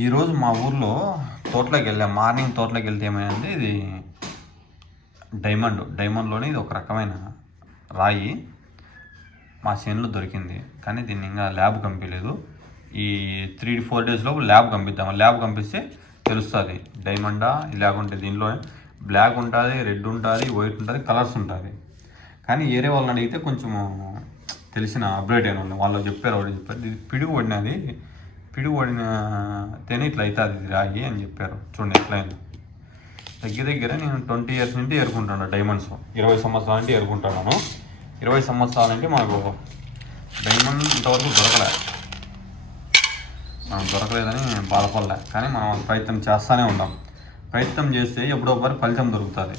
ఈరోజు మా ఊర్లో తోటలోకి వెళ్ళాం. మార్నింగ్ తోటలోకి వెళ్తే ఏమైంది, ఇది డైమండ్లోని ఇది ఒక రకమైన రాయి మా చేనులో దొరికింది. కానీ దీన్ని ఇంకా ల్యాబ్ పంపించలేదు. ఈ 3-4 డేస్ లోపు ల్యాబ్ పంపిద్దాం. ల్యాబ్ పంపిస్తే తెలుస్తుంది డైమండా లేకుంటే. దీనిలో బ్లాక్ ఉంటుంది, రెడ్ ఉంటుంది, వైట్ ఉంటుంది, కలర్స్ ఉంటుంది. కానీ ఏరే వాళ్ళని అడిగితే కొంచెం తెలిసిన అప్డేట్ అయిన వాళ్ళు చెప్పారు. ఇది పిడుగు పడినది, పిడుగు పడిన తేనే ఇట్లా అవుతుంది ఇది రాయి అని చెప్పారు. చూడండి ఎట్లయింది. దగ్గర నేను 20 years నుండి ఏరుకుంటాను డైమండ్స్. 20 సంవత్సరాల నుండి ఏరుకుంటున్నాను. 20 సంవత్సరాల నుండి మాకు డైమండ్ ఇంతవరకు దొరకలేదని బాధపడలే. కానీ మనం ప్రయత్నం చేస్తూనే ఉంటాం. ప్రయత్నం చేస్తే ఎప్పుడో ఒకరి ఫలితం దొరుకుతుంది.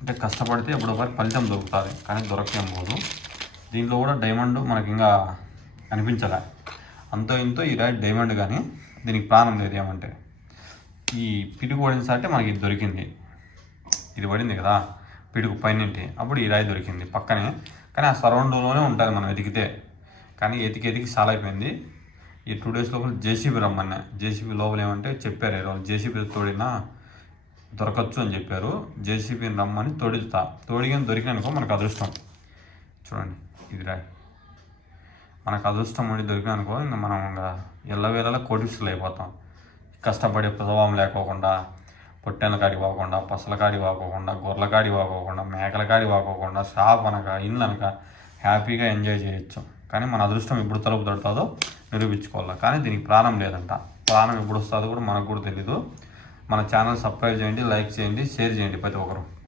అంటే కష్టపడితే ఎప్పుడో ఒకరి ఫలితం దొరుకుతుంది. కానీ దొరకేం పోదు. దీంట్లో కూడా డైమండ్ మనకి ఇంకా అనిపించలే. అంతో ఇంతో ఈ రాయి డైమండ్, కానీ దీనికి ప్రాణం లేదు. ఏమంటే ఈ పిడుగు పడినసారి మనకి ఇది దొరికింది. ఇది పడింది కదా పిడుగు పైనంటి, అప్పుడు ఈ రాయి దొరికింది పక్కనే. కానీ ఆ సరౌండ్లోనే ఉంటుంది మనం వెతికితే. కానీ ఎతికి చాలా అయిపోయింది. ఈ 2 days లోపల జేసీబీ రమ్మన్నా. జేసీబీ లోపల ఏమంటే చెప్పారు, ఈరోజు జేసీబీ తోడినా దొరకచ్చు అని చెప్పారు. జేసీబీని రమ్మని తోడిగాని దొరికిననుకో మనకు అదృష్టం. చూడండి ఇది రాయి, మనకు అదృష్టం ఉండి దొరికిననుకో ఇంకా మనం ఇంకా ఎల్లవేళలా కోటీశ్వరులు అయిపోతాం. కష్టపడే ప్రభావం లేకోకుండా, పొట్టెల కాడికి పోకుండా, పసల కాడికి పోకోకుండా, గొర్రెల కాడికి పోకోకుండా, మేకల కాడికి పోకోకుండా, షాప్ అనక ఇల్లు అనక హ్యాపీగా ఎంజాయ్ చేయొచ్చు. కానీ మన అదృష్టం ఎప్పుడు తలుపు తడుతుందో నిరూపించుకోవాలి. కానీ దీనికి ప్రాణం లేదంట. ప్రాణం ఎప్పుడు వస్తుందో కూడా మనకు కూడా తెలీదు. మన ఛానల్ సబ్స్క్రైబ్ చేయండి, లైక్ చేయండి, షేర్ చేయండి ప్రతి ఒక్కరు.